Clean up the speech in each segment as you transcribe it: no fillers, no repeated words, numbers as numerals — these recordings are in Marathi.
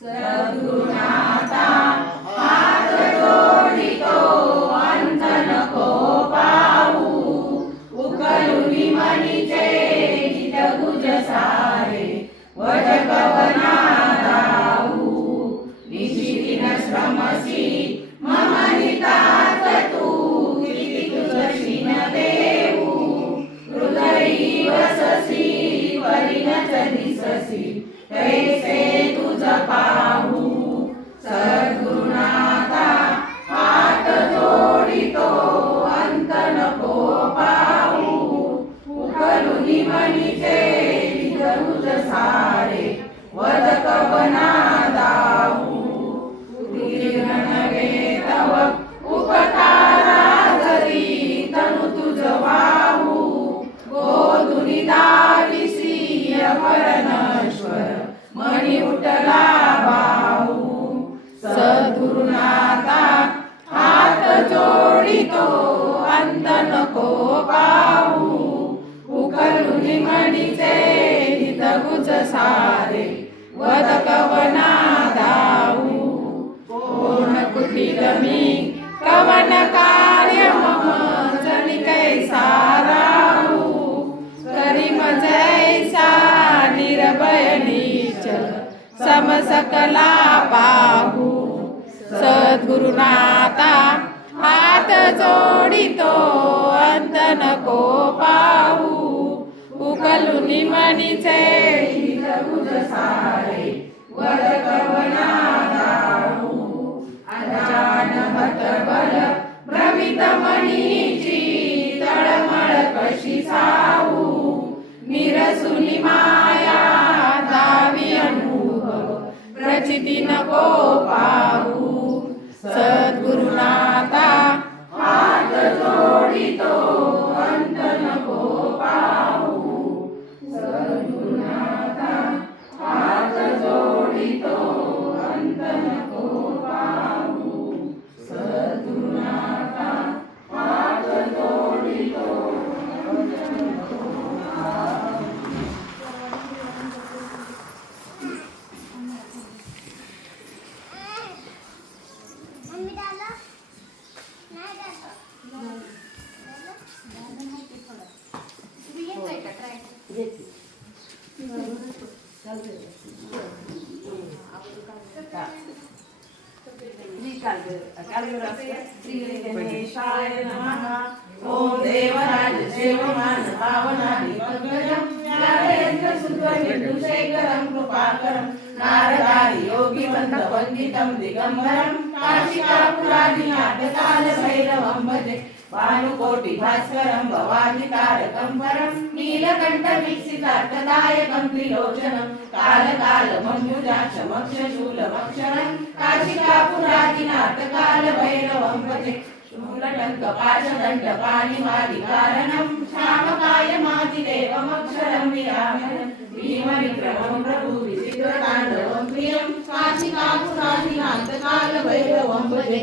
सद्गुरुनाथा हात जोडितो अंत नको पाहू, उकलुनी मनीचे हितगुज सारे वज कवना दाऊ, निशिदिन श्रमसी मम नितात तू, किती तुझशी न देऊ हृदयी वससी परिणत दिससी कैसे तुझ पाहू. सद्गुरुनाथा हात जोडितो अंत नको पाहू, उकलुनी मनीचे हितगुज सारे वद कवना दाऊ, नगे तव उपकारा जरी तनु तुझ वाहू, गोधुनी दाविसी अपरमेश्वर मणी उठला बाहू. सद्गुरुनाथा हात जोडितो अंत नको पाहू, उकलुनी मणीचे हितगुज सारे वद कवना दाऊ. कोण कुटील मी कवन कार्य मम जनी कैसा राहू, करी मजैसा निर्भय निश्चल समसकला पाहू. सद्गुरुनाथा हात जोडितो अंत नको पाहू, उकलुनी मनीचे हितगुज सारे वद कवना दाऊ. अजान हतबल भ्रमित मनीची तळमळ कशी साऊ, निरसुनी माया दावी अनुभव प्रचिती नको पाहू. सद्गुरुनाथा हात जोडितो अंत नको पाहू, सद्गुरुनाथा हात जोडितो अंत नको पाहू, सद्गुरुनाथा हात जोडितो अंत नको पाहू. श्री गणेशाय नमः. ओम देवराज सेवमान पावनानि पंकजं, ज्ञानेन्द्र सुन्दरशेखरं कृपाकरं, नारदारि योगिवन्त वन्दितं दिगम्बरं, काशिकापुरादिनाथकाल भैरवं भजे, भानुकोटि भास्करं भवानि तारकं परं, नीलकण्ठ वीक्षितार्थदायकं त्रिलोचनं, कालकालमञ्जुजाक्षमक्षशूलमक्षरं, काशिकापुरादिनाथकाल भैरवं भजे, शूलटङ्कपाशदण्डपाणिमादिकारणं, श्यामकायमादिदेवमक्षरं विरामनं, भीमविक्रमं प्रभु विचित्रताण्डवं प्रियं, काशिकापुरादिनाथकाल भैरवं भजे,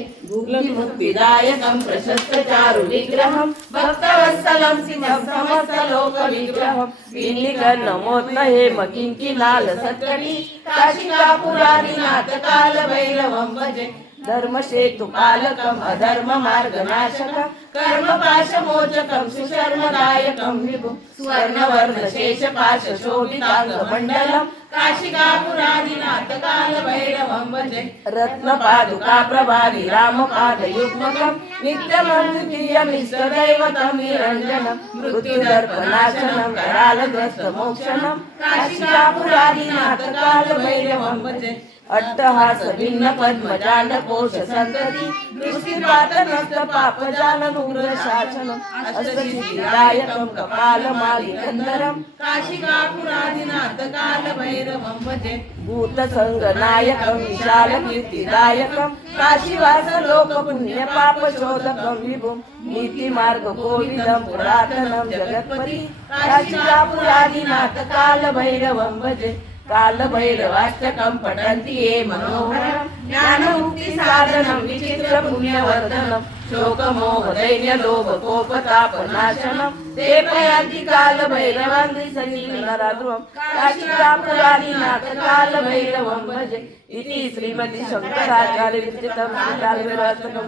मुक्तिदायकं प्रशस्तचारु विग्रहं, भक्तवत्सलं सिद्धं समस्तलोकविग्रहं, विनिकर्णमोत्त हेम किङ्किणाल सत्कटी, काशिकापुरादिनाथकाल भैरवं भजे, धर्मसेतुपालकम् अधर्ममार्गनाशकं, कर्मपाशमोचकं सुशर्मदायकं विभुं, स्वर्णवर्णशेषपाशशोभिताङ्गमण्डलं, काशिकापुरादिनाथकाल भैरवं भजे, रत्नपादुका प्रभारि रामपादयुग्मकं, नित्यमद्वितीयमिष्टदैवतं निरञ्जनं, मृत्युदर्पनाशनं करालग्रस्तमोक्षणं, काशिकापुरादिनाथकाल भैरवं भजे, अट्टहास भिन्न पद्मजालकोश संतति, दृष्टिपातनस्त पापजालनुग्रशासनम्, अष्टसिद्धिदायकं कपालमालिकन्धरं, काशिकापुरादिनाथकाल भैरवं भजे, भूतसङ्गनायकं विशालकीर्तिदायकं, काशीवासलोकपुण्यपापशोधकं विभुं, नीतिमार्गकोविदं पुरातनं जगत्पति, काशिकापुरादिनाथकाल भैरवं भजे, कालभैरवाष्टकं पठन्ति ये मनोहरं ज्ञानमुक्ति साधनं विचित्र पुण्यवर्धनं शोकमोहदैन्यलोभकोपतापनाशनं ते पयान्ति कालभैरवान् त्रिसङ्गिनराध्रुवं काशिकापुरादिनाथ कालभैरवं भजे इति श्रीमती शंकराचार्य विरचितं कालभैरवाष्टकं